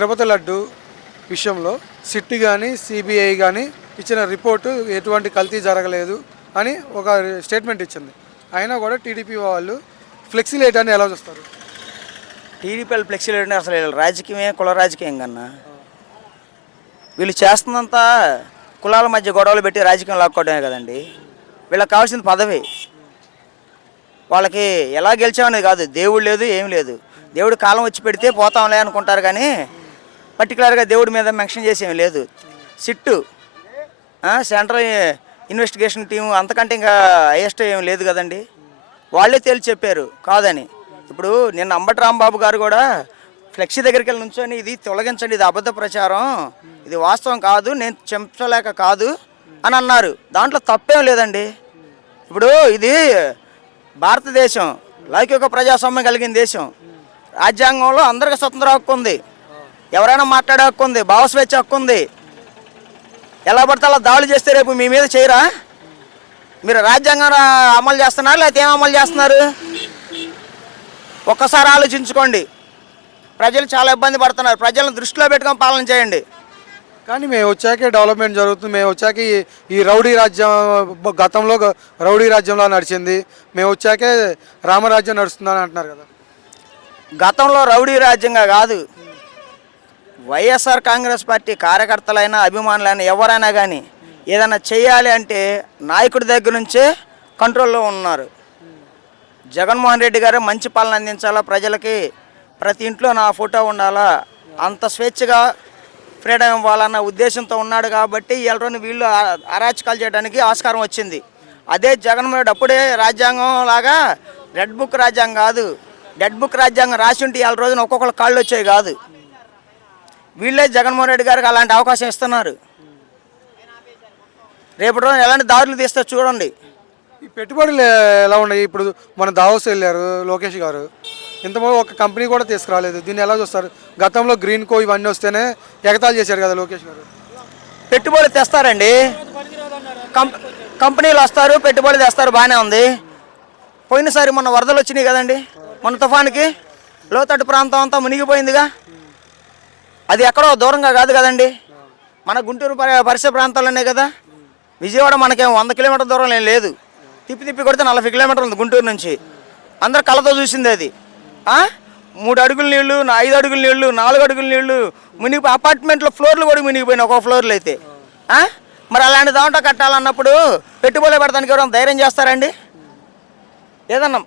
తిరుపతి లడ్డు విషయంలో సిట్ కానీ సిబిఐ కానీ ఇచ్చిన రిపోర్టు ఎటువంటి కల్తీ జరగలేదు అని ఒక స్టేట్మెంట్ ఇచ్చింది. అయినా కూడా టీడీపీ వాళ్ళు ఫ్లెక్సిలేట్ అని ఎలా చూస్తారు? టీడీపీ ఫ్లెక్సీ అంటే అసలు రాజకీయమే కుల రాజకీయం కన్నా. వీళ్ళు చేస్తున్నంతా కులాల మధ్య గొడవలు పెట్టి రాజకీయం లాక్కోవడమే కదండి. వీళ్ళకి కావాల్సింది పదవి. వాళ్ళకి ఎలా గెలిచామనేది కాదు దేవుడు లేదు ఏం లేదు. దేవుడు కాలం వచ్చి పెడితే పోతాంలే అనుకుంటారు కానీ పర్టికులర్గా దేవుడి మీద మెన్షన్ చేసేం లేదు. సిట్టు సెంట్రల్ ఇన్వెస్టిగేషన్ టీం అంతకంటే ఇంకా హైయెస్ట్ ఏం లేదు కదండి. వాళ్ళే తేల్చి చెప్పారు కాదని. ఇప్పుడు నిన్న అంబటి రాంబాబు గారు కూడా ఫ్లెక్సీ దగ్గరికి వెళ్ళి నుంచొని ఇది తొలగించండి ఇది అబద్ధ ప్రచారం ఇది వాస్తవం కాదు నేను చెంచలేక కాదు అని అన్నారు. దాంట్లో తప్పేం లేదండి. ఇప్పుడు ఇది భారతదేశం లౌకిక ప్రజాస్వామ్యం కలిగిన దేశం. రాజ్యాంగంలో అందరికీ స్వతంత్ర హక్కు ఉంది. ఎవరైనా మాట్లాడే హక్కు ఉంది భావస్వేచ్ఛ హక్కు ఉంది. ఎలా పడితే అలా దాడులు చేస్తే రేపు మీ మీద చేయరా? మీరు రాజ్యాంగం అమలు చేస్తున్నారు? లేకపోతే ఏం అమలు చేస్తున్నారు? ఒక్కసారి ఆలోచించుకోండి. ప్రజలు చాలా ఇబ్బంది పడుతున్నారు. ప్రజలను దృష్టిలో పెట్టుకొని పాలన చేయండి. కానీ మేము వచ్చాకే డెవలప్మెంట్ జరుగుతుంది. మేము వచ్చాక ఈ- ఈ రౌడీ రాజ్యం గతంలో రౌడీ రాజ్యంలో నడిచింది. మేము వచ్చాకే రామరాజ్యం నడుస్తుందని అంటున్నారు కదా. గతంలో రౌడీ రాజ్యంగా కాదు. వైఎస్ఆర్ కాంగ్రెస్ పార్టీ కార్యకర్తలైనా అభిమానులైనా ఎవరైనా కానీ ఏదైనా చేయాలి అంటే నాయకుడి దగ్గర నుంచే కంట్రోల్లో ఉన్నారు. జగన్మోహన్ రెడ్డి గారు మంచి పాలన అందించాలా? ప్రజలకి ప్రతి ఇంట్లో నా ఫోటో ఉండాలా? అంత స్వేచ్ఛగా ఫ్రీడమ్ ఇవ్వాలన్న ఉద్దేశంతో ఉన్నాడు కాబట్టి వీళ్ళని వీళ్ళు అరాచకాలు చేయడానికి ఆస్కారం వచ్చింది. అదే జగన్మోహన్ రెడ్డి అప్పుడే రాజ్యాంగం లాగా రెడ్ బుక్ రాజ్యాంగం కాదు డెడ్ బుక్ రాజ్యాంగం రాసి ఉంటే ఇవాళ రోజున ఒక్కొక్కరు కాళ్ళు వచ్చాయి కాదు. వీళ్ళే జగన్మోహన్ రెడ్డి గారికి అలాంటి అవకాశం ఇస్తున్నారు. రేపటి రోజున ఎలాంటి దారులు తీస్తే చూడండి. ఈ పెట్టుబడులు ఎలా ఉన్నాయి? ఇప్పుడు మన దావోస్ వెళ్ళారు లోకేష్ గారు. ఇంతమంది ఒక కంపెనీ కూడా తీసుకురాలేదు. దీన్ని ఎలా చూస్తారు? గతంలో గ్రీన్ కో ఇవన్నీ వస్తేనే ఎగతాళి చేశారు కదా లోకేష్ గారు. పెట్టుబడులు తెస్తారండి. కంప్ కంపెనీలు వస్తారు పెట్టుబడులు తెస్తారు బాగానే ఉంది. పోయినసారి మొన్న వరదలు వచ్చినాయి కదండి. మొన్న తుఫానికి లోతట్టు ప్రాంతం అంతా మునిగిపోయిందిగా. అది ఎక్కడో దూరంగా కాదు కదండి. మన గుంటూరు పరిసర ప్రాంతాలనే కదా. విజయవాడ మనకేం వంద కిలోమీటర్ల దూరం ఏం లేదు. తిప్పి తిప్పి కొడితే నలభై కిలోమీటర్లు ఉంది గుంటూరు నుంచి. అందరు కళ్ళతో చూసింది అది. మూడు అడుగుల నీళ్ళు ఐదు అడుగుల నీళ్ళు నాలుగు అడుగుల నీళ్ళు మునిగిపోయి అపార్ట్మెంట్లో ఫ్లోర్లు కూడా మునిగిపోయినాయి ఒక ఫ్లోర్లు అయితే. మరి అలాంటి దాంట్లో కట్టాలన్నప్పుడు పెట్టుబడులు పెడతానికి ఎవరైనా ధైర్యం చేస్తారండి ఏదన్నా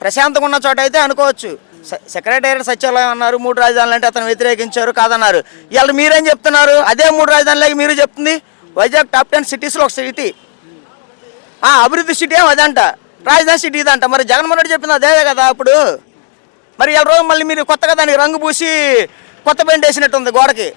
ప్రశాంతంగా ఉన్న చోట అయితే అనుకోవచ్చు. సెక్రటేరియట్ సచివాలయం అన్నారు మూడు రాజధానులు అంటే అతను వ్యతిరేకించారు కాదన్నారు. ఇవాళ మీరేం చెప్తున్నారు? అదే మూడు రాజధానులకి మీరు చెప్తుంది? వైజాగ్ టాప్ టెన్ సిటీస్లో ఒక సిటీ. ఆ, అభివృద్ధి సిటీ ఏమో అదంట. రాజధాని సిటీ ఇదంట. మరి జగన్మోహన్ రెడ్డి చెప్పింది అదే కదా అప్పుడు. మరి ఇవాళ రోజు మళ్ళీ మీరు కొత్తగా దానికి రంగు పూసి కొత్త పెయింట్ వేసినట్టుంది గోడకి.